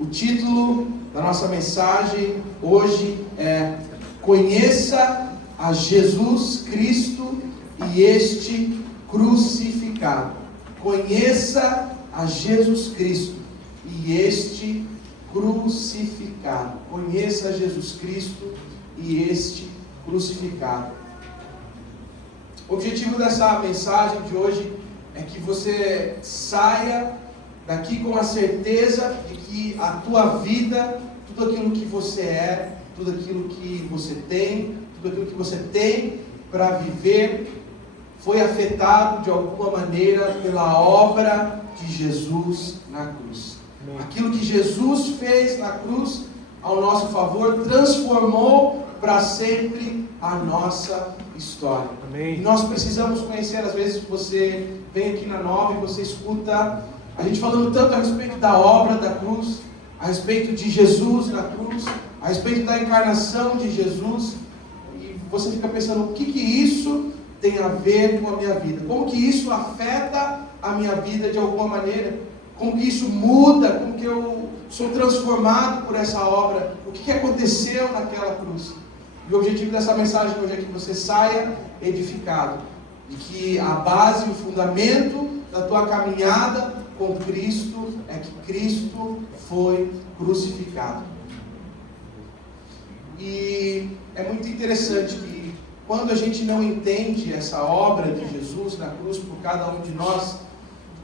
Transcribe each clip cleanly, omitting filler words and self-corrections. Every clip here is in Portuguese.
O título da nossa mensagem hoje é Conheça a Jesus Cristo e este crucificado. Conheça a Jesus Cristo e este crucificado. Conheça a Jesus Cristo e este crucificado. O objetivo dessa mensagem de hoje é que você saia daqui com a certeza de que a tua vida, tudo aquilo que você é, tudo aquilo que você tem, tudo aquilo que você tem para viver, foi afetado de alguma maneira pela obra de Jesus na cruz. Aquilo que Jesus fez na cruz ao nosso favor transformou para sempre a nossa história. Amém. E nós precisamos conhecer. Às vezes você vem aqui na Nova e você escuta a gente falando tanto a respeito da obra da cruz, a respeito de Jesus na cruz, a respeito da encarnação de Jesus, e você fica pensando, o que isso tem a ver com a minha vida? Como que isso afeta a minha vida de alguma maneira? Como que isso muda? Como que eu sou transformado por essa obra? O que aconteceu naquela cruz? E o objetivo dessa mensagem hoje é que você saia edificado, e que a base, o fundamento da tua caminhada com Cristo é que Cristo foi crucificado. E é muito interessante que quando a gente não entende essa obra de Jesus na cruz por cada um de nós,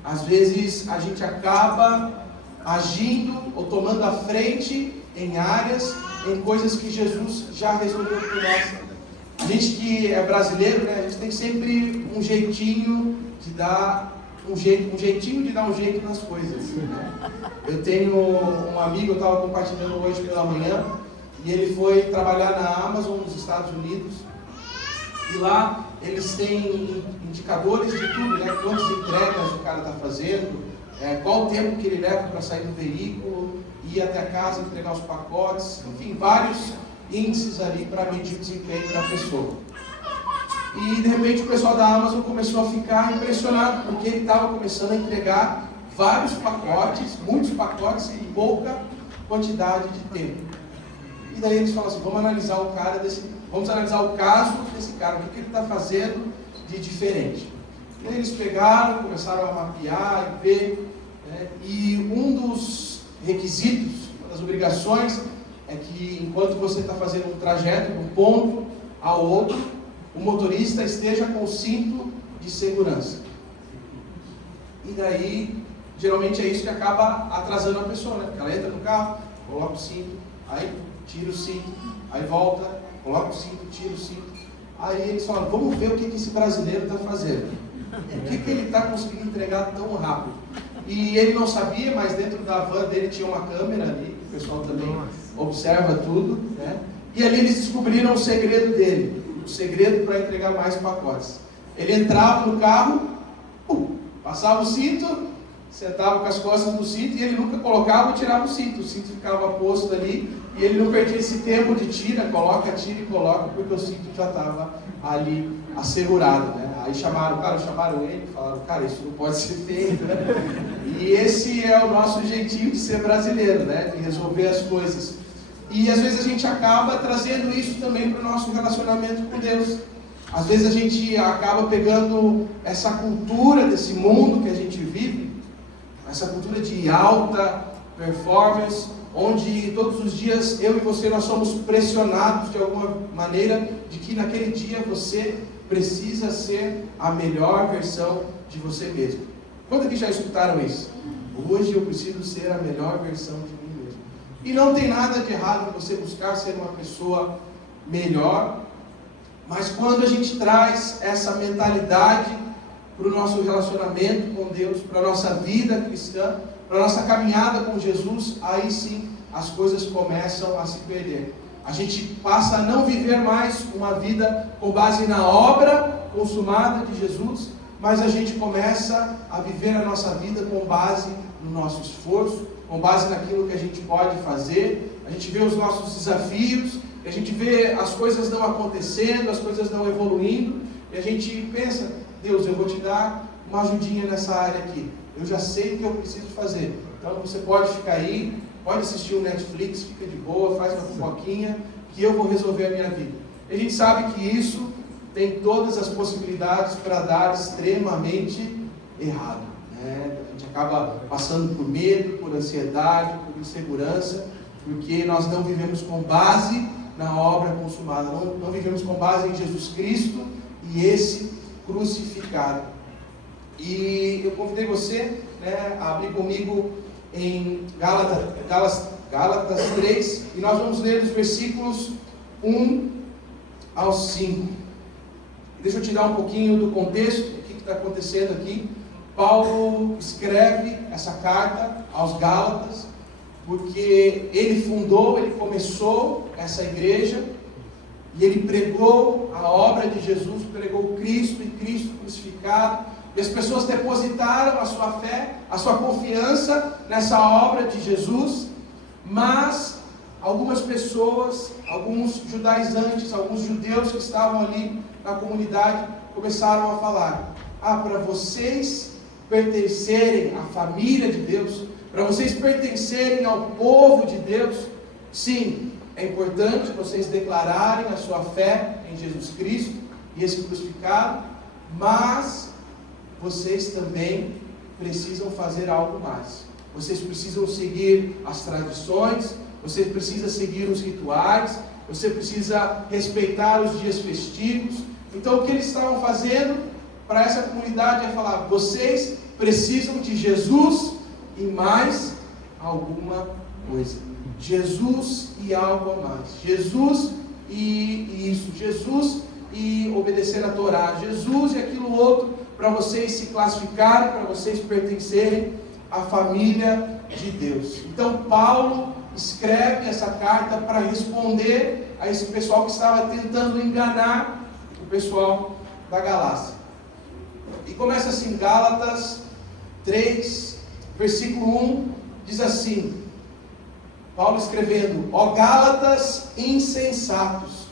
às vezes a gente acaba agindo ou tomando a frente em áreas, em coisas que Jesus já resolveu por nós. A gente que é brasileiro, né, a gente tem sempre um jeitinho de dar um jeito nas coisas, né? Eu tenho um amigo, eu estava compartilhando hoje pela manhã, e ele foi trabalhar na Amazon nos Estados Unidos, e lá eles têm indicadores de tudo, né? Quantas entregas o cara está fazendo, qual o tempo que ele leva para sair do veículo, ir até a casa, entregar os pacotes, enfim, vários índices ali para medir o desempenho da pessoa. E de repente o pessoal da Amazon começou a ficar impressionado, porque ele estava começando a entregar vários pacotes, muitos pacotes em pouca quantidade de tempo. E daí eles falaram assim, vamos analisar o caso desse cara, o que ele está fazendo de diferente. E aí eles pegaram, começaram a mapear e ver, né? E um dos requisitos, uma das obrigações, é que enquanto você está fazendo um trajeto de um ponto ao outro, o motorista esteja com o cinto de segurança. E daí, geralmente é isso que acaba atrasando a pessoa, né? Porque ela entra no carro, coloca o cinto, aí tira o cinto, aí volta, coloca o cinto, tira o cinto. Aí eles falam, vamos ver o que esse brasileiro está fazendo. O que ele está conseguindo entregar tão rápido? E ele não sabia, mas dentro da van dele tinha uma câmera ali, o pessoal também observa tudo, né? E ali eles descobriram o segredo dele. O segredo para entregar mais pacotes. Ele entrava no carro, passava o cinto, sentava com as costas no cinto e ele nunca colocava ou tirava o cinto ficava posto ali e ele não perdia esse tempo de tira e coloca, porque o cinto já estava ali assegurado, né? Aí chamaram ele e falaram, cara, isso não pode ser feito, né? E esse é o nosso jeitinho de ser brasileiro, né? De resolver as coisas. E às vezes a gente acaba trazendo isso também para o nosso relacionamento com Deus. Às vezes a gente acaba pegando essa cultura desse mundo que a gente vive, essa cultura de alta performance, onde todos os dias eu e você nós somos pressionados de alguma maneira de que naquele dia você precisa ser a melhor versão de você mesmo. Quantos aqui já escutaram isso? Hoje eu preciso ser a melhor versão de mim. E não tem nada de errado em você buscar ser uma pessoa melhor, mas quando a gente traz essa mentalidade para o nosso relacionamento com Deus, para a nossa vida cristã, para a nossa caminhada com Jesus, aí sim as coisas começam a se perder. A gente passa a não viver mais uma vida com base na obra consumada de Jesus, mas a gente começa a viver a nossa vida com base no nosso esforço, com base naquilo que a gente pode fazer. A gente vê os nossos desafios, a gente vê as coisas não acontecendo, as coisas não evoluindo, e a gente pensa, Deus, eu vou te dar uma ajudinha nessa área aqui, eu já sei o que eu preciso fazer, então você pode ficar aí pode assistir um Netflix, fica de boa, faz uma fofoquinha, que eu vou resolver a minha vida. E a gente sabe que isso tem todas as possibilidades para dar extremamente errado, né? A gente acaba passando por medo, por ansiedade, por insegurança, porque nós não vivemos com base na obra consumada, não vivemos com base em Jesus Cristo e esse crucificado. E eu convidei você, né, a abrir comigo em Gálatas 3, e nós vamos ler os versículos 1 ao 5. Deixa eu te dar um pouquinho do contexto, o que está acontecendo aqui. Paulo escreve essa carta aos Gálatas, porque ele fundou, ele começou essa igreja, e ele pregou a obra de Jesus, pregou Cristo e Cristo crucificado, e as pessoas depositaram a sua fé, a sua confiança nessa obra de Jesus, mas algumas pessoas, alguns judaizantes, alguns judeus que estavam ali na comunidade, começaram a falar: para vocês pertencerem à família de Deus, para vocês pertencerem ao povo de Deus, sim, é importante vocês declararem a sua fé em Jesus Cristo e esse crucificado, mas vocês também precisam fazer algo mais. Vocês precisam seguir as tradições, você precisa seguir os rituais, você precisa respeitar os dias festivos. Então o que eles estavam fazendo para essa comunidade é falar: vocês precisam de Jesus e mais alguma coisa. Jesus e algo a mais. Jesus e isso. Jesus e obedecer a Torá. Jesus e aquilo outro, para vocês se classificarem, para vocês pertencerem à família de Deus. Então Paulo escreve essa carta para responder a esse pessoal que estava tentando enganar o pessoal da Galácia. E começa assim, Gálatas 3, versículo 1, diz assim, Paulo escrevendo: ó Gálatas insensatos,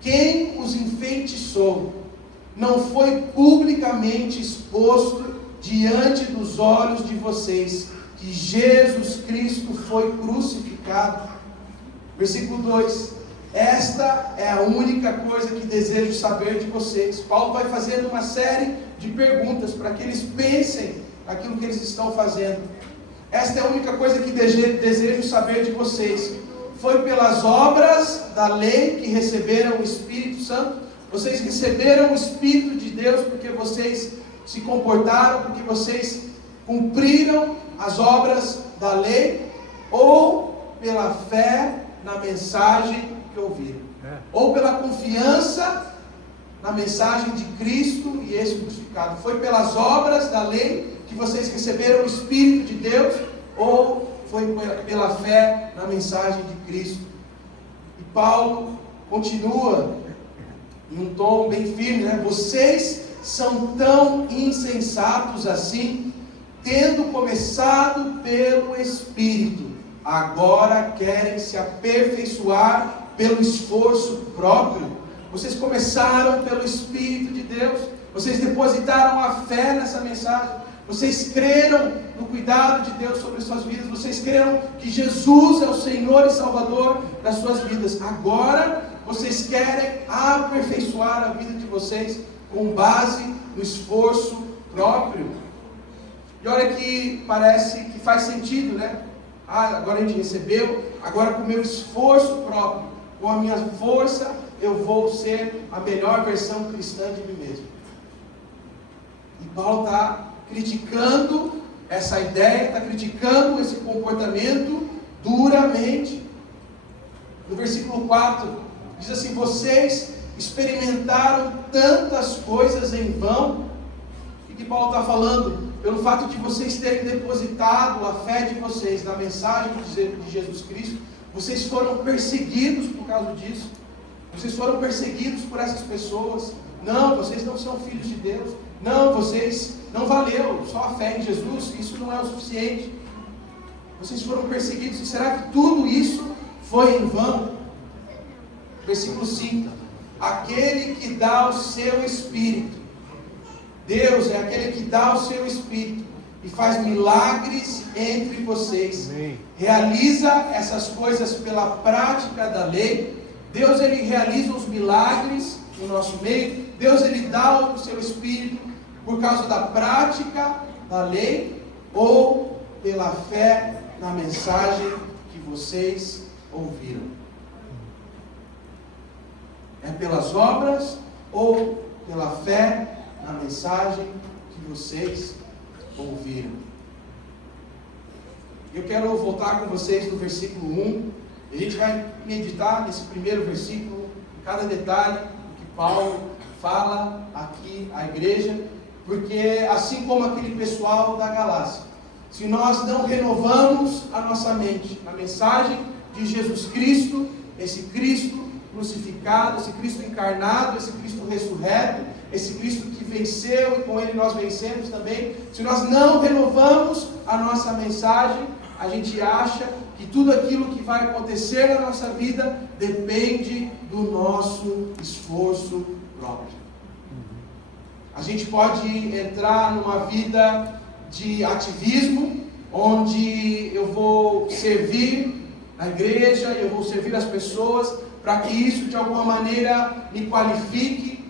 quem os enfeitiçou? Não foi publicamente exposto diante dos olhos de vocês que Jesus Cristo foi crucificado? Versículo 2: esta é a única coisa que desejo saber de vocês. Paulo vai fazendo uma série de perguntas para que eles pensem naquilo que eles estão fazendo. Esta é a única coisa que desejo saber de vocês. Foi pelas obras da lei que receberam o Espírito Santo? Vocês receberam o Espírito de Deus porque vocês se comportaram, porque vocês cumpriram as obras da lei? Ou pela fé na mensagem que ouviram? Ou pela confiança na mensagem de Cristo e esse crucificado? Foi pelas obras da lei que vocês receberam o Espírito de Deus? Ou foi pela fé na mensagem de Cristo? E Paulo continua em um tom bem firme, né? Vocês são tão insensatos assim, tendo começado pelo Espírito, agora querem se aperfeiçoar pelo esforço próprio. Vocês começaram pelo Espírito de Deus, vocês depositaram a fé nessa mensagem, vocês creram no cuidado de Deus sobre suas vidas, vocês creram que Jesus é o Senhor e Salvador das suas vidas. Agora vocês querem aperfeiçoar a vida de vocês com base no esforço próprio. E olha que parece que faz sentido, né? Agora a gente recebeu, agora com o meu esforço próprio, com a minha força, eu vou ser a melhor versão cristã de mim mesmo. E Paulo está criticando essa ideia, está criticando esse comportamento duramente. No versículo 4, diz assim: vocês experimentaram tantas coisas em vão. O que Paulo está falando? Pelo fato de vocês terem depositado a fé de vocês na mensagem de Jesus Cristo, vocês foram perseguidos por causa disso. Vocês foram perseguidos por essas pessoas. Não, vocês não são filhos de Deus. Não, vocês não valeu só a fé em Jesus, isso não é o suficiente. Vocês foram perseguidos. E será que tudo isso foi em vão? Versículo 5: aquele que dá o seu Espírito, Deus é aquele que dá o seu Espírito, e faz milagres entre vocês. Amém. Realiza essas coisas pela prática da lei. Deus, ele realiza os milagres no nosso meio. Deus, ele dá o seu Espírito por causa da prática da lei ou pela fé na mensagem que vocês ouviram. É pelas obras ou pela fé na mensagem que vocês ouviram. Eu quero voltar com vocês no versículo 1. A gente vai meditar nesse primeiro versículo, em cada detalhe que Paulo fala aqui à igreja, porque assim como aquele pessoal da Galácia, se nós não renovamos a nossa mente na mensagem de Jesus Cristo, esse Cristo crucificado, esse Cristo encarnado, esse Cristo ressurreto, esse Cristo que venceu e com ele nós vencemos também, se nós não renovamos a nossa mensagem, a gente acha que tudo aquilo que vai acontecer na nossa vida depende do nosso esforço próprio. A gente pode entrar numa vida de ativismo, onde eu vou servir na igreja, eu vou servir as pessoas, para que isso de alguma maneira me qualifique.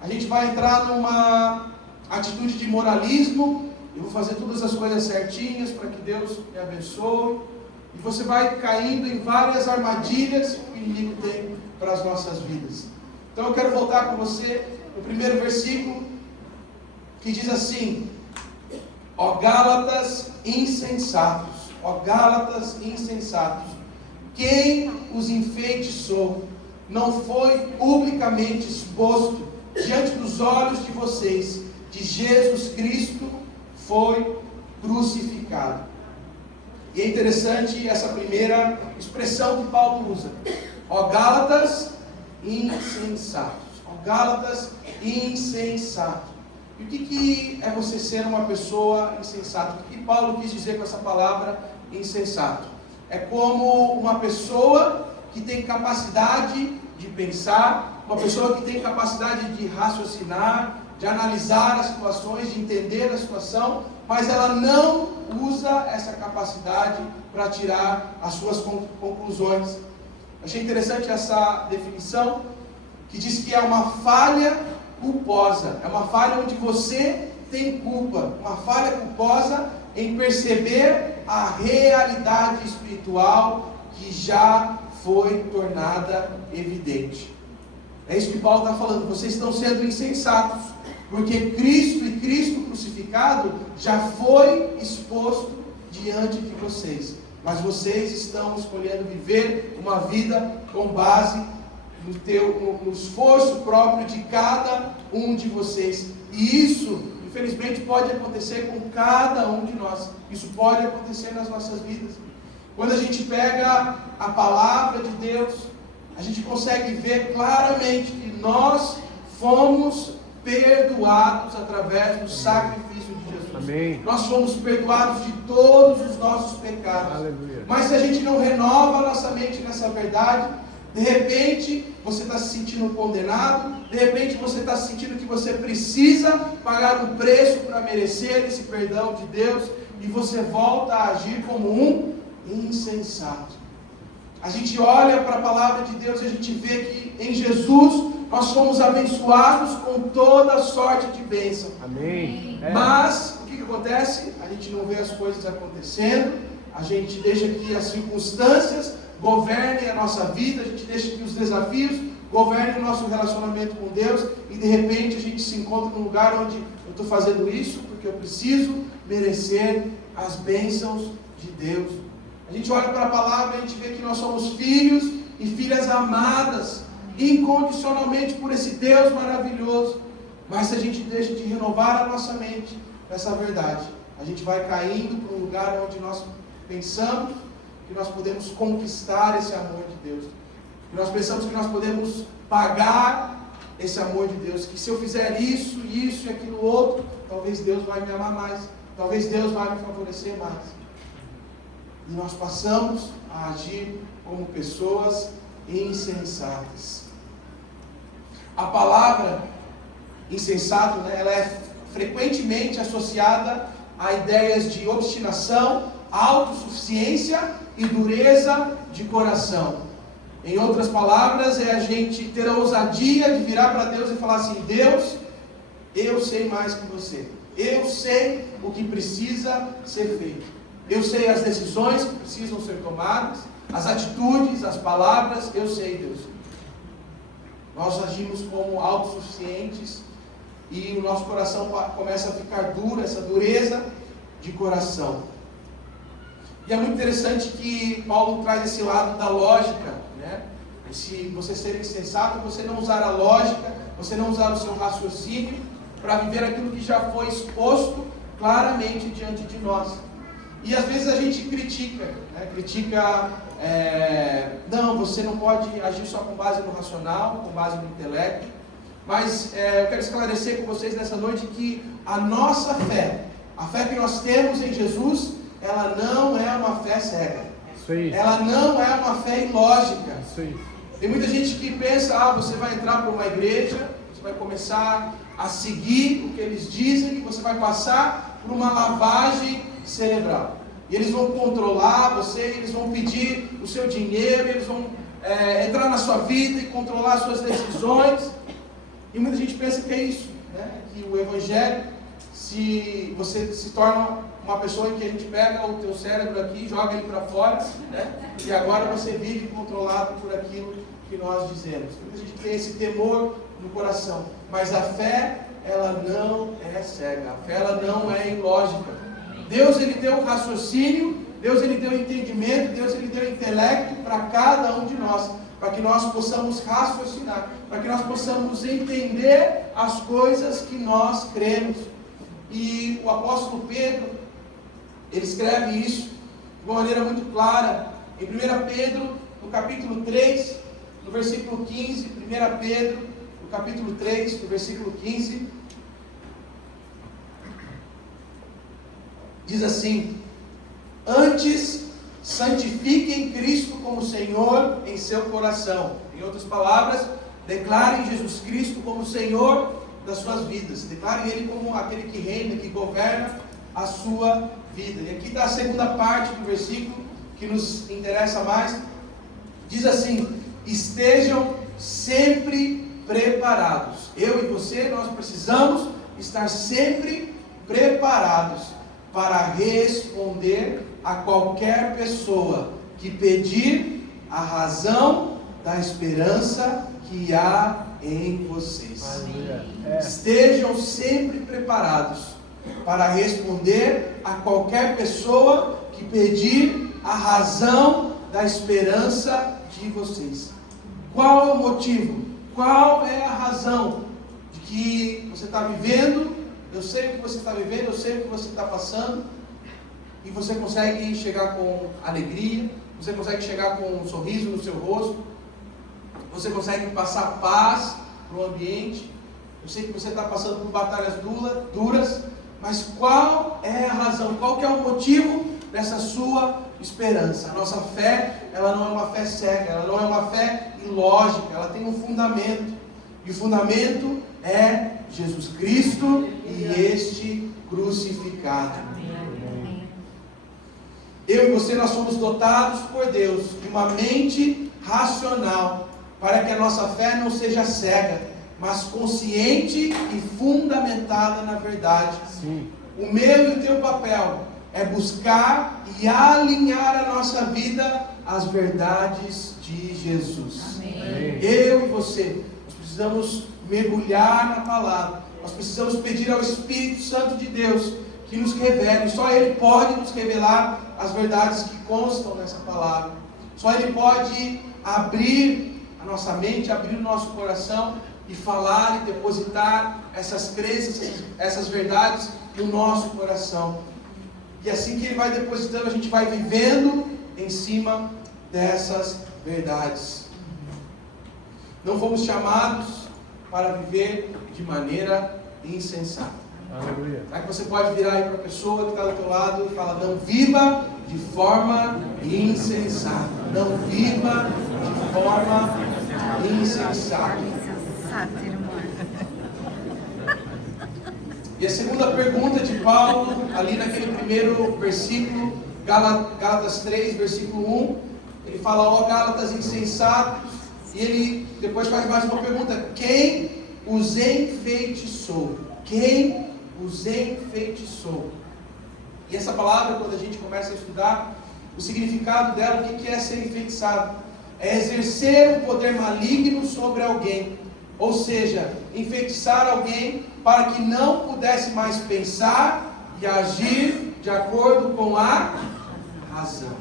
A gente vai entrar numa atitude de moralismo, eu vou fazer todas as coisas certinhas para que Deus me abençoe. E você vai caindo em várias armadilhas que o inimigo tem para as nossas vidas. Então eu quero voltar com você no primeiro versículo, que diz assim: ó Gálatas insensatos, ó Gálatas insensatos, quem os enfeitiçou não foi publicamente exposto diante dos olhos de vocês, que Jesus Cristo foi crucificado. E é interessante essa primeira expressão que Paulo usa: ó Gálatas insensatos, ó Gálatas insensatos. E o que é você ser uma pessoa insensata? O que Paulo quis dizer com essa palavra insensato? É como uma pessoa que tem capacidade de pensar, uma pessoa que tem capacidade de raciocinar, de analisar as situações, de entender a situação, mas ela não usa essa capacidade para tirar as suas conclusões. Achei interessante essa definição, que diz que é uma falha culposa, é uma falha onde você tem culpa, uma falha culposa em perceber a realidade espiritual que já foi tornada evidente. É isso que Paulo está falando. Vocês estão sendo insensatos, porque Cristo e Cristo crucificado já foi exposto diante de vocês, mas vocês estão escolhendo viver uma vida com base no esforço próprio de cada um de vocês. E isso, infelizmente, pode acontecer com cada um de nós. Isso pode acontecer nas nossas vidas. Quando a gente pega a palavra de Deus, a gente consegue ver claramente que nós fomos perdoados através do sacrifício de Jesus. Amém. Nós fomos perdoados de todos os nossos pecados. Aleluia. Mas se a gente não renova a nossa mente nessa verdade, de repente você está se sentindo condenado, de repente você está sentindo que você precisa pagar um preço para merecer esse perdão de Deus, e você volta a agir como um insensato. A gente olha para a palavra de Deus e a gente vê que em Jesus nós fomos abençoados com toda sorte de bênção. Amém. Mas o que acontece? A gente não vê as coisas acontecendo, a gente deixa que as circunstâncias governem a nossa vida, a gente deixa que os desafios governem o nosso relacionamento com Deus, e de repente a gente se encontra num lugar onde eu estou fazendo isso porque eu preciso merecer as bênçãos de Deus. A gente olha para a palavra e a gente vê que nós somos filhos e filhas amadas incondicionalmente por esse Deus maravilhoso, mas se a gente deixa de renovar a nossa mente nessa verdade, a gente vai caindo para um lugar onde nós pensamos que nós podemos conquistar esse amor de Deus, que nós pensamos que nós podemos pagar esse amor de Deus, que se eu fizer isso e aquilo outro, talvez Deus vai me amar mais, talvez Deus vai me favorecer mais. E nós passamos a agir como pessoas insensatas. A palavra insensato, ela é frequentemente associada a ideias de obstinação, autossuficiência e dureza de coração. Em outras palavras, é a gente ter a ousadia de virar para Deus e falar assim: Deus, eu sei mais que você. Eu sei o que precisa ser feito. Eu sei as decisões que precisam ser tomadas, as atitudes, as palavras, eu sei, Deus. Nós agimos como autossuficientes e o nosso coração começa a ficar duro, essa dureza de coração. E é muito interessante que Paulo traz esse lado da lógica, né? Se você ser insensato, você não usar a lógica, você não usar o seu raciocínio para viver aquilo que já foi exposto claramente diante de nós. E às vezes a gente critica, né? Não, você não pode agir só com base no racional, com base no intelecto. Mas eu quero esclarecer com vocês nessa noite que a nossa fé, a fé que nós temos em Jesus, ela não é uma fé cega. Ela não é uma fé ilógica. Tem muita gente que pensa, você vai entrar para uma igreja, você vai começar a seguir o que eles dizem e você vai passar por uma lavagem cerebral. E eles vão controlar você, eles vão pedir o seu dinheiro, eles vão entrar na sua vida e controlar as suas decisões. E muita gente pensa que é isso, né? Que o Evangelho, se você se torna uma pessoa em que a gente pega o teu cérebro aqui e joga ele para fora, né? E agora você vive controlado por aquilo que nós dizemos. Muita gente tem esse temor no coração, mas a fé, ela não é cega, a fé ela não é ilógica. Deus ele deu raciocínio, Deus ele deu entendimento, Deus ele deu intelecto para cada um de nós, para que nós possamos raciocinar, para que nós possamos entender as coisas que nós cremos. E o apóstolo Pedro, ele escreve isso de uma maneira muito clara, em 1 Pedro, no capítulo 3, no versículo 15, 1 Pedro, no capítulo 3, no versículo 15, diz assim: antes santifiquem Cristo como Senhor em seu coração. Em outras palavras, declarem Jesus Cristo como Senhor das suas vidas. Declarem Ele como aquele que reina, que governa a sua vida. E aqui está a segunda parte do versículo que nos interessa mais. Diz assim: estejam sempre preparados. Eu e você, nós precisamos estar sempre preparados para responder a qualquer pessoa que pedir a razão da esperança que há em vocês. Estejam sempre preparados para responder a qualquer pessoa que pedir a razão da esperança de vocês. Qual é o motivo? Qual é a razão de que você está vivendo? Eu sei o que você está vivendo, eu sei o que você está passando, e você consegue chegar com alegria, você consegue chegar com um sorriso no seu rosto, você consegue passar paz para o ambiente. Eu sei que você está passando por batalhas duras, mas qual é a razão, qual que é o motivo dessa sua esperança? A nossa fé, ela não é uma fé cega, ela não é uma fé ilógica, ela tem um fundamento, e o fundamento é Jesus Cristo e este crucificado. Eu e você, nós somos dotados por Deus de uma mente racional, para que a nossa fé não seja cega, mas consciente e fundamentada na verdade. Sim. O meu e o teu papel é buscar e alinhar a nossa vida às verdades de Jesus. Amém. Eu e você, nós precisamos mergulhar na palavra, nós precisamos pedir ao Espírito Santo de Deus que nos revele. Só Ele pode nos revelar as verdades que constam nessa palavra. Só Ele pode abrir a nossa mente, abrir o nosso coração e falar e depositar essas crenças, essas verdades no nosso coração. E assim que Ele vai depositando, a gente vai vivendo em cima dessas verdades. Não fomos chamados para viver de maneira insensata. Aleluia. Será que você pode virar aí para a pessoa que está do teu lado e falar: não viva de forma insensata. Não viva de forma insensata. E a segunda pergunta de Paulo, ali naquele primeiro versículo, Gálatas 3, versículo 1, ele fala, ó Gálatas insensatos, e ele depois faz mais uma pergunta: quem os enfeitiçou? Quem os enfeitiçou? E essa palavra, quando a gente começa a estudar o significado dela, o que é ser enfeitiçado? É exercer um poder maligno sobre alguém, ou seja, enfeitiçar alguém para que não pudesse mais pensar e agir de acordo com a razão.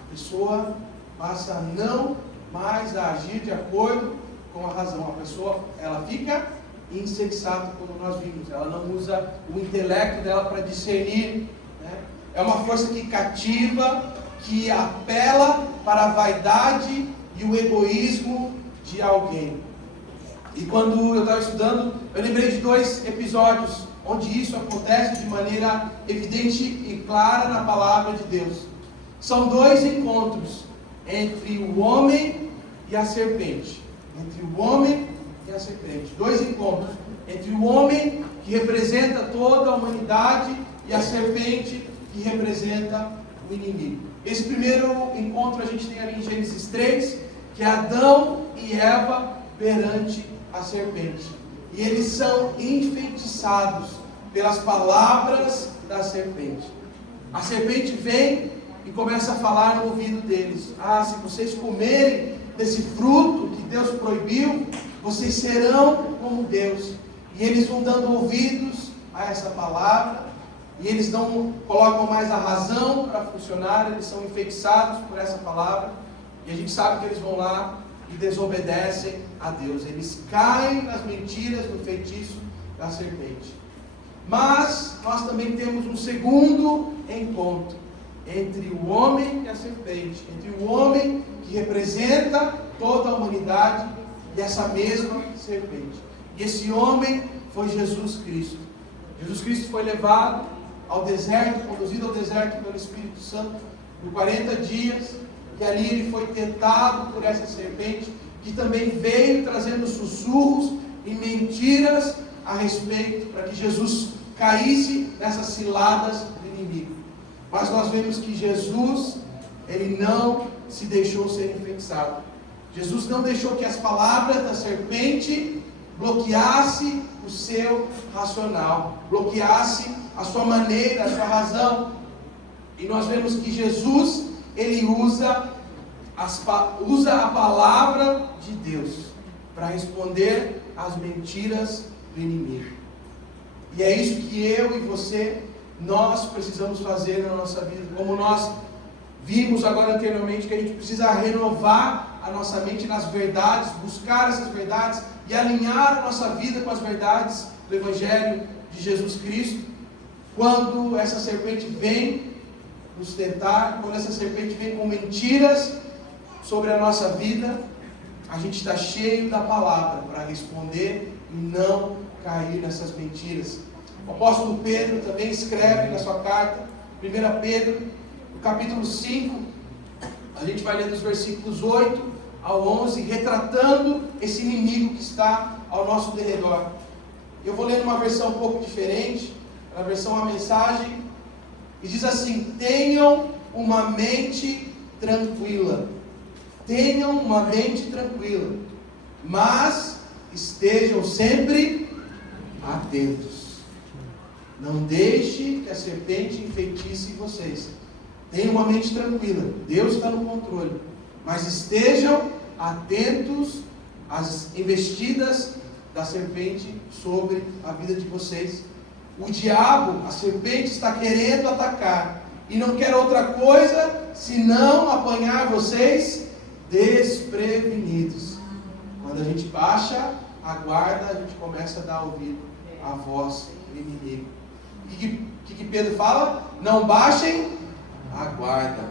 A pessoa passa a não mais a agir de acordo com a razão. A pessoa, ela fica insensata, como nós vimos. Ela não usa o intelecto dela para discernir, né? É uma força que cativa, que apela para a vaidade e o egoísmo de alguém. E quando eu estava estudando, eu lembrei de 2 episódios onde isso acontece de maneira evidente e clara na palavra de Deus. São 2 encontros entre o homem e a serpente. Entre o homem e a serpente. 2 encontros entre o homem, que representa toda a humanidade, e a serpente, que representa o inimigo. Esse primeiro encontro a gente tem ali em Gênesis 3, que é Adão e Eva perante a serpente. E eles são enfeitiçados pelas palavras da serpente. A serpente vem e começa a falar no ouvido deles: ah, se vocês comerem desse fruto que Deus proibiu, vocês serão como Deus. E eles vão dando ouvidos a essa palavra, e eles não colocam mais a razão para funcionar, eles são enfeitiçados por essa palavra, e a gente sabe que eles vão lá e desobedecem a Deus. Eles caem nas mentiras, no feitiço da serpente. Mas nós também temos um segundo encontro entre o homem e a serpente, entre o homem que representa toda a humanidade e essa mesma serpente. E esse homem foi Jesus Cristo. Jesus Cristo foi levado ao deserto, conduzido ao deserto pelo Espírito Santo por 40 dias, e ali ele foi tentado por essa serpente, que também veio trazendo sussurros e mentiras a respeito, para que Jesus caísse nessas ciladas do inimigo. Mas nós vemos que Jesus, ele não se deixou ser enfeitiçado. Jesus não deixou que as palavras da serpente bloqueasse o seu racional, bloqueasse a sua maneira, a sua razão. E nós vemos que Jesus, ele usa a palavra de Deus para responder às mentiras do inimigo. E é isso que eu e você, nós precisamos fazer na nossa vida. Como nós vimos agora anteriormente, que a gente precisa renovar a nossa mente nas verdades, buscar essas verdades e alinhar a nossa vida com as verdades do Evangelho de Jesus Cristo. Quando essa serpente vem nos tentar, quando essa serpente vem com mentiras sobre a nossa vida, a gente está cheio da palavra para responder e não cair nessas mentiras. O apóstolo Pedro também escreve na sua carta, 1 Pedro, no capítulo 5, a gente vai ler dos versículos 8 ao 11, retratando esse inimigo que está ao nosso derredor. Eu vou ler numa versão um pouco diferente, na versão A Mensagem, e diz assim: tenham uma mente tranquila. Tenham uma mente tranquila, mas estejam sempre atentos. Não deixe que a serpente enfeitice vocês. Tenham uma mente tranquila, Deus está no controle, mas estejam atentos às investidas da serpente sobre a vida de vocês. O diabo, a serpente, está querendo atacar e não quer outra coisa senão apanhar vocês desprevenidos. Quando a gente baixa a guarda, a gente começa a dar ouvido à voz do inimigo. O que Pedro fala? Não baixem a guarda.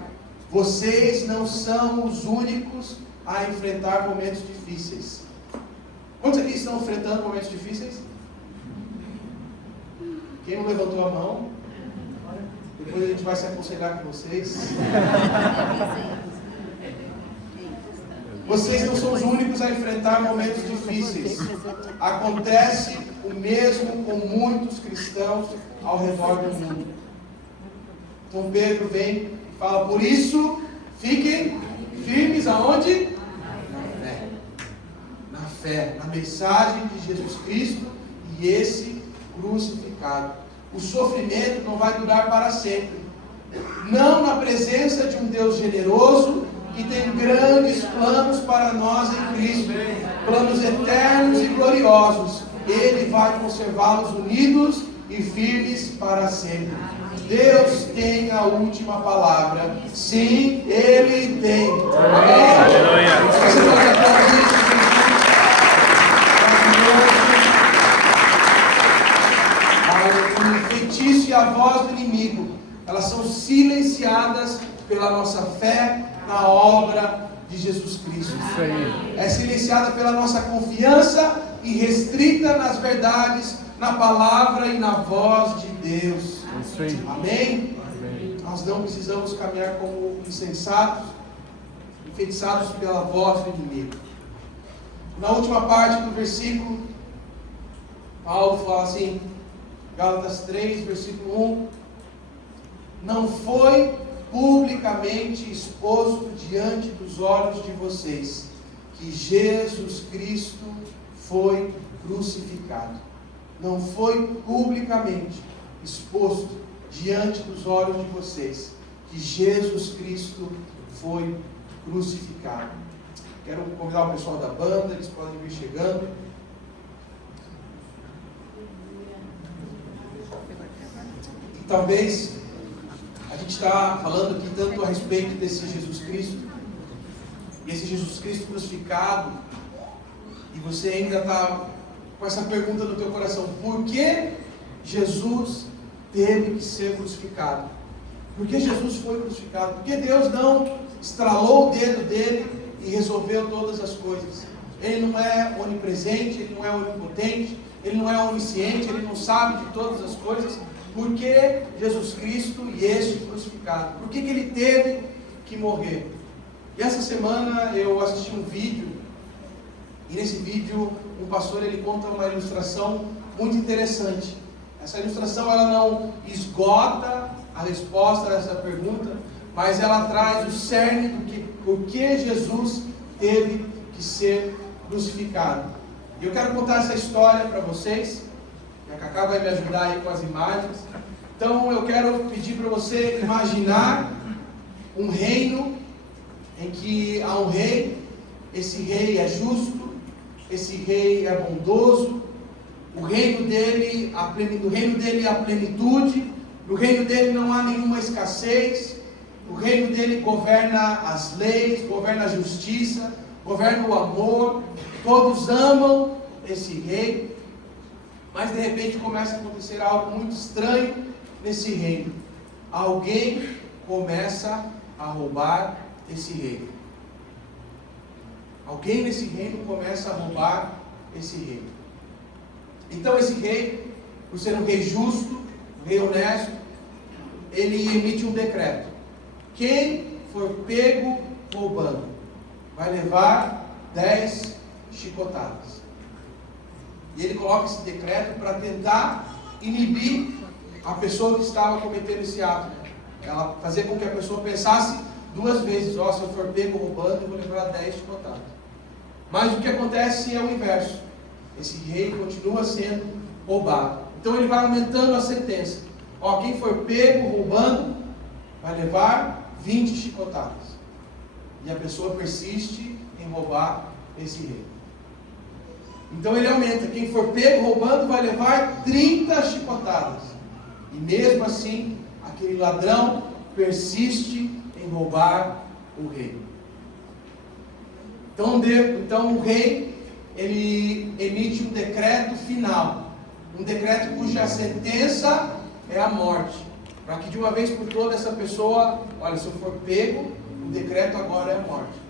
Vocês não são os únicos a enfrentar momentos difíceis. Quantos aqui estão enfrentando momentos difíceis? Quem não levantou a mão? Depois a gente vai se aconselhar com vocês. Vocês não são os únicos a enfrentar momentos difíceis. Acontece o mesmo com muitos cristãos ao redor do mundo. Então Pedro vem e fala: por isso, fiquem firmes aonde? Na fé, na mensagem de Jesus Cristo e esse crucificado. O sofrimento não vai durar para sempre. Não na presença de um Deus generoso que tem grandes planos para nós em Cristo, planos eternos e gloriosos. Ele vai conservá-los unidos e firmes para sempre. Deus tem a última palavra. Sim, Ele tem. Amém? O feitiço e a voz do inimigo, elas são silenciadas pela nossa fé na obra de Jesus Cristo. Isso aí. É silenciada pela nossa confiança e restrita nas verdades, na palavra e na voz de Deus. Isso aí. Amém? Amém. Nós não precisamos caminhar como insensatos, enfeitiçados pela voz do inimigo. Na última parte do versículo, Paulo fala assim, Gálatas 3, versículo 1: não foi publicamente exposto diante dos olhos de vocês que Jesus Cristo foi crucificado. Não foi publicamente exposto diante dos olhos de vocês que Jesus Cristo foi crucificado. Quero convidar o pessoal da banda, eles podem vir chegando. E talvez a gente está falando aqui tanto a respeito desse Jesus Cristo, e esse Jesus Cristo crucificado, e você ainda está com essa pergunta no teu coração: por que Jesus teve que ser crucificado? Por que Jesus foi crucificado? Por que Deus não estralou o dedo dele e resolveu todas as coisas? Ele não é onipresente, ele não é onipotente, ele não é onisciente, ele não sabe de todas as coisas. Por que Jesus Cristo e este crucificado? Por que ele teve que morrer? E essa semana eu assisti um vídeo, e nesse vídeo um pastor ele conta uma ilustração muito interessante. Essa ilustração ela não esgota a resposta a essa pergunta, mas ela traz o cerne do que, por que Jesus teve que ser crucificado. E eu quero contar essa história para vocês. A Cacá vai me ajudar aí com as imagens. Então eu quero pedir para você imaginar um reino em que há um rei. Esse rei é justo, esse rei é bondoso. O reino dele, no reino dele há plenitude, no reino dele não há nenhuma escassez. O reino dele governa as leis, governa a justiça, governa o amor. Todos amam esse rei. Mas de repente começa a acontecer algo muito estranho nesse reino. Alguém começa a roubar esse reino. Alguém nesse reino começa a roubar esse reino. Então esse rei, por ser um rei justo, um rei honesto, ele emite um decreto: quem for pego roubando vai levar 10 chicotadas. E ele coloca esse decreto para tentar inibir a pessoa que estava cometendo esse ato. Ela fazer com que a pessoa pensasse duas vezes: se eu for pego roubando, eu vou levar 10 chicotadas. Mas o que acontece é o inverso. Esse rei continua sendo roubado. Então ele vai aumentando a sentença. Quem for pego roubando vai levar 20 chicotadas. E a pessoa persiste em roubar esse rei. Então ele aumenta: quem for pego roubando vai levar 30 chicotadas. E mesmo assim, aquele ladrão persiste em roubar o rei. Então o rei, ele emite um decreto final. Um decreto cuja sentença é a morte. Para que de uma vez por todas essa pessoa, olha, se eu for pego, o decreto agora é a morte.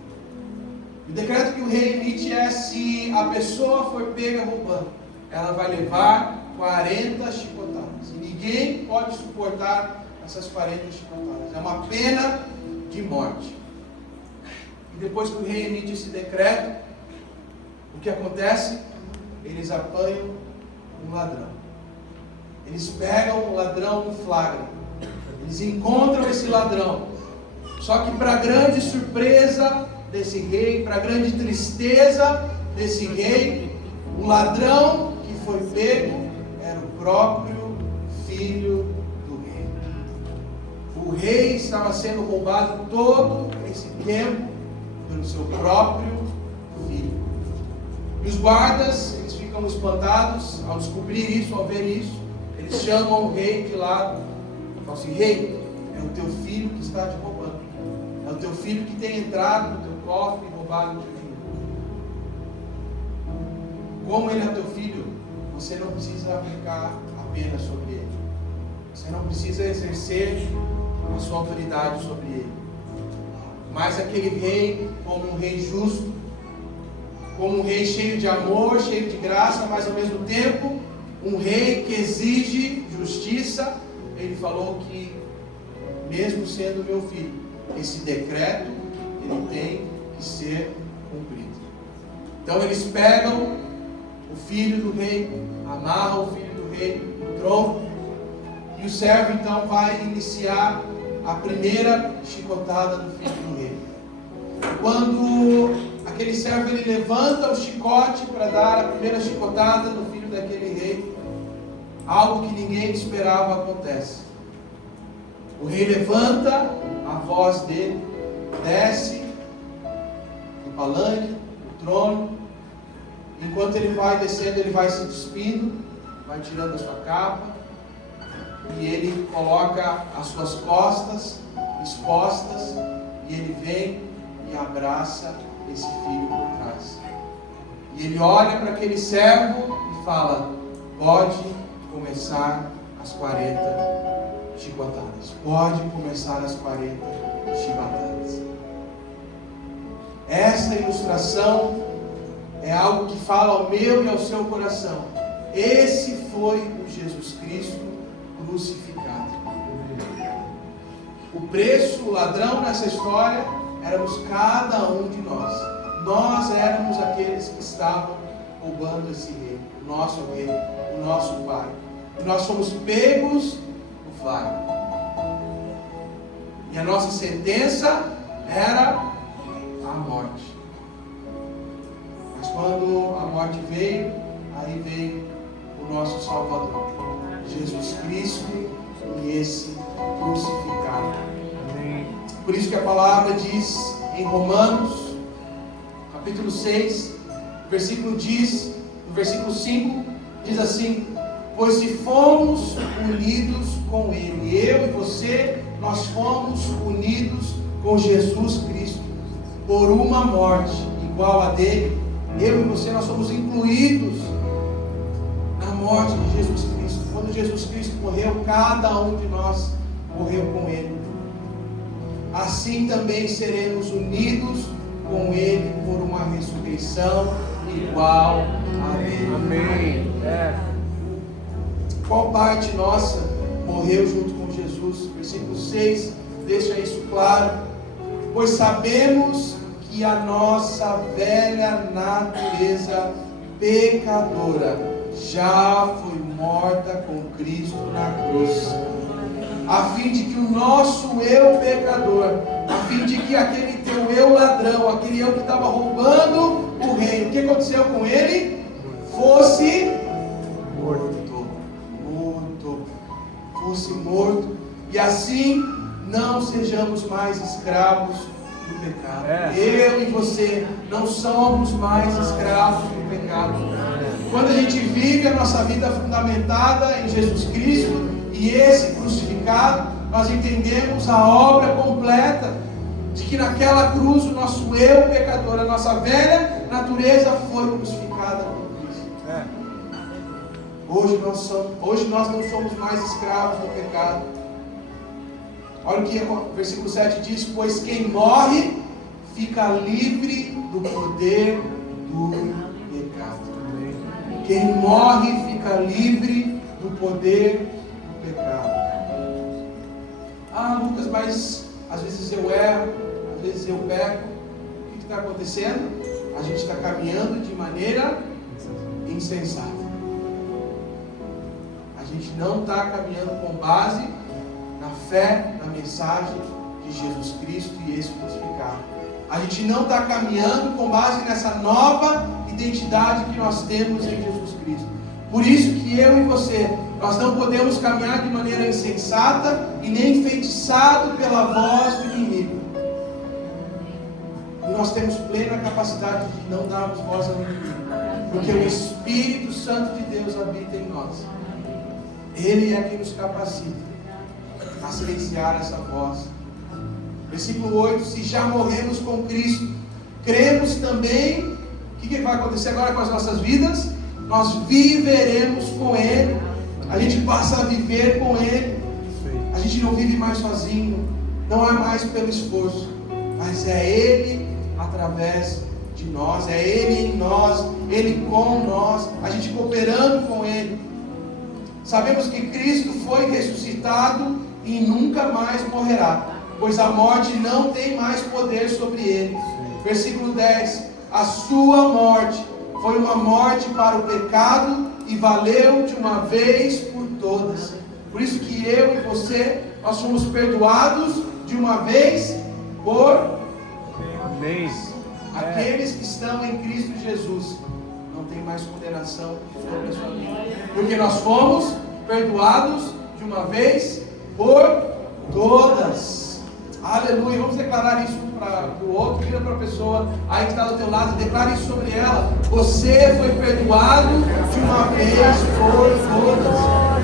O decreto que o rei emite é: se a pessoa for pega roubando, ela vai levar 40 chicotadas. E ninguém pode suportar essas 40 chicotadas. É uma pena de morte. E depois que o rei emite esse decreto, o que acontece? Eles apanham um ladrão. Eles pegam o ladrão no flagra. Eles encontram esse ladrão. Só que, para grande surpresa desse rei, para grande tristeza desse rei, o ladrão que foi pego era o próprio filho do rei. O rei estava sendo roubado todo esse tempo pelo seu próprio filho. E os guardas, eles ficam espantados ao descobrir isso, ao ver isso. Eles chamam o rei de lado e falam assim: rei, é o teu filho que está te roubando. É o teu filho que tem entrado no teu cofre e roubado o teu dinheiro. Como ele é teu filho, você não precisa aplicar a pena sobre ele. Você não precisa exercer a sua autoridade sobre ele. Mas aquele rei, como um rei justo, como um rei cheio de amor, cheio de graça, mas ao mesmo tempo um rei que exige justiça, ele falou que, mesmo sendo meu filho, esse decreto ele tem que ser cumprido. Então eles pegam o filho do rei, amarram o filho do rei no tronco, e o servo então vai iniciar a primeira chicotada do filho do rei. Quando aquele servo ele levanta o chicote para dar a primeira chicotada no filho daquele rei, algo que ninguém esperava acontece. O rei levanta a voz dele, desce do palanque, do trono. Enquanto ele vai descendo, ele vai se despindo, vai tirando a sua capa, e ele coloca as suas costas expostas, e ele vem e abraça esse filho por trás. E ele olha para aquele servo e fala: pode começar as 40 chicotadas. Pode começar as 40 chicotadas. Essa ilustração é algo que fala ao meu e ao seu coração. Esse foi o Jesus Cristo crucificado. O preço, o ladrão nessa história, éramos cada um de nós. Nós éramos aqueles que estavam roubando esse rei, o nosso rei, o nosso pai. E nós fomos pegos no flagra. E a nossa sentença era a morte. Mas quando a morte veio, aí veio o nosso Salvador, Jesus Cristo, e esse crucificado. Amém. Por isso que a palavra diz em Romanos, capítulo 6, versículo 5, diz assim: pois se fomos unidos com Ele, eu e você, nós fomos unidos com Jesus Cristo por uma morte igual a dele. Eu e você, nós somos incluídos na morte de Jesus Cristo. Quando Jesus Cristo morreu, cada um de nós morreu com Ele. Assim também seremos unidos com Ele por uma ressurreição igual a Ele. Amém. Qual parte nossa morreu junto com Jesus? Versículo 6 deixa isso claro. Pois sabemos que a nossa velha natureza pecadora já foi morta com Cristo na cruz, a fim de que o nosso eu pecador, a fim de que aquele teu eu ladrão, aquele eu que estava roubando o reino, o que aconteceu com ele? Fosse morto, e assim não sejamos mais escravos do pecado. Eu e você não somos mais escravos do pecado. Quando a gente vive a nossa vida fundamentada em Jesus Cristo e esse crucificado, nós entendemos a obra completa de que naquela cruz o nosso eu pecador, a nossa velha natureza foi crucificada por Cristo. Hoje nós não somos mais escravos do pecado. Olha o que o versículo 7 diz: pois quem morre fica livre do poder do pecado. Quem morre fica livre do poder do pecado. Lucas, mas às vezes eu erro, às vezes eu peco. está acontecendo? A gente está caminhando de maneira insensata. A gente não está caminhando com base na fé, na mensagem de Jesus Cristo e esse crucificado. A gente não está caminhando com base nessa nova identidade que nós temos em Jesus Cristo. Por isso que eu e você, nós não podemos caminhar de maneira insensata e nem enfeitiçado pela voz do inimigo. E nós temos plena capacidade de não darmos voz ao inimigo, porque o Espírito Santo de Deus habita em nós. Ele é quem nos capacita a silenciar essa voz. Versículo 8: se já morremos com Cristo, cremos também. O que vai acontecer agora com as nossas vidas? Nós viveremos com Ele. A gente passa a viver com Ele. A gente não vive mais sozinho. Não é mais pelo esforço, mas é Ele através de nós. É Ele em nós, Ele com nós, a gente cooperando com Ele. Sabemos que Cristo foi ressuscitado e nunca mais morrerá, pois a morte não tem mais poder sobre Ele. Versículo 10: a sua morte foi uma morte para o pecado e valeu de uma vez por todas. Por isso que eu e você, nós somos perdoados de uma vez por aqueles que estão em Cristo Jesus. Não tem mais condenação sobre a sua vida, porque nós fomos perdoados de uma vez por todas. Aleluia. Vamos declarar isso para o outro. Vira para a pessoa aí que está do teu lado e declare isso sobre ela. Você foi perdoado de uma vez por todas.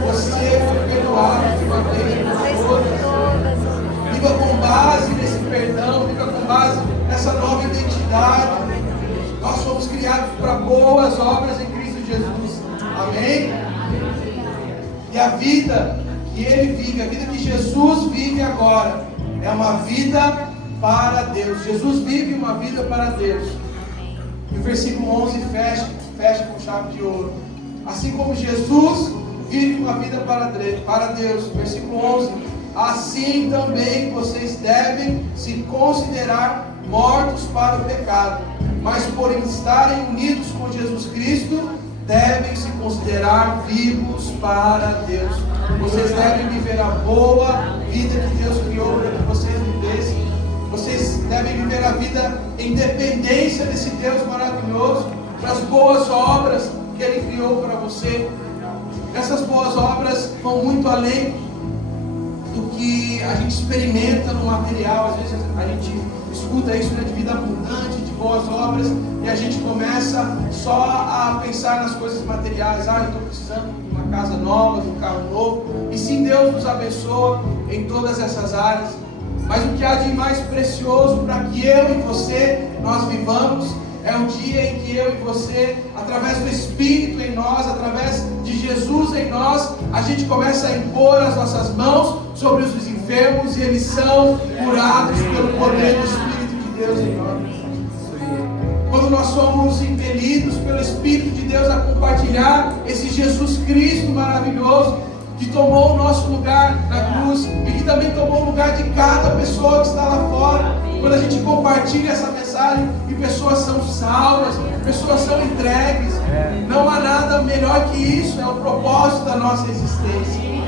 Você foi perdoado de uma vez por todas. Viva com base nesse perdão, viva com base nessa nova identidade. Nós somos criados para boas obras em Cristo Jesus. Amém? E a vida que Ele vive, a vida que Jesus vive agora, é uma vida para Deus. Jesus vive uma vida para Deus. E o versículo 11 fecha com chave de ouro. Assim como Jesus vive uma vida para Deus. Versículo 11: assim também vocês devem se considerar mortos para o pecado, mas por estarem unidos com Jesus Cristo, devem se considerar vivos para Deus. Vocês devem viver a boa vida que Deus criou para que vocês vivessem. Vocês devem viver a vida em dependência desse Deus maravilhoso, das boas obras que Ele criou para você. Essas boas obras vão muito além do que a gente experimenta no material. Às vezes a gente escuta isso, né, de vida abundante, de boas obras, e a gente começa só a pensar nas coisas materiais. Eu estou precisando de uma casa nova, de um carro novo. E sim, Deus nos abençoa em todas essas áreas. Mas o que há de mais precioso para que eu e você, nós vivamos, é o dia em que eu e você, através do Espírito em nós, através de Jesus em nós, a gente começa a impor as nossas mãos sobre os enfermos e eles são curados pelo poder do Espírito de Deus em nós. Quando nós somos impelidos pelo Espírito de Deus a compartilhar esse Jesus Cristo maravilhoso, que tomou o nosso lugar na cruz e que também tomou o lugar de cada pessoa que está lá fora. Quando a gente compartilha essa mensagem e pessoas são salvas, pessoas são entregues, não há nada melhor que isso, é o propósito da nossa existência.